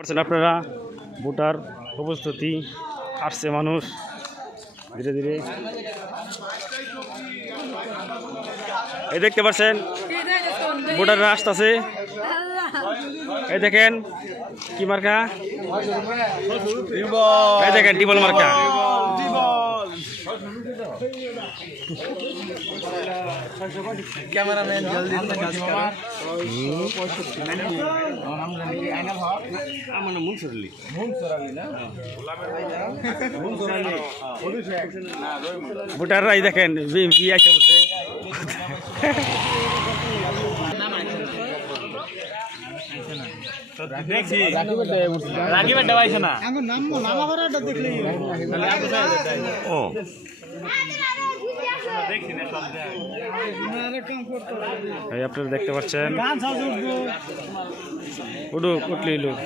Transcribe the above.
পারছেন আপনারা? ভোটার উপস্থিতি আসছে মানুষ। ধীরে ধীরে। এই দেখতে পাচ্ছেন, ভোটাররা আসতেছে। এই দেখেন, কি মার্কা? এই দেখেন টিবল মার্কা। ক্যামেরাম্যান জলদি আমার নাম মুনসুর আলী ভোটাররা দেখেন বিএমপি আসে বসে ও। এই আপনারা দেখতে পাচ্ছেন। উঠুক উঠলি উঠুক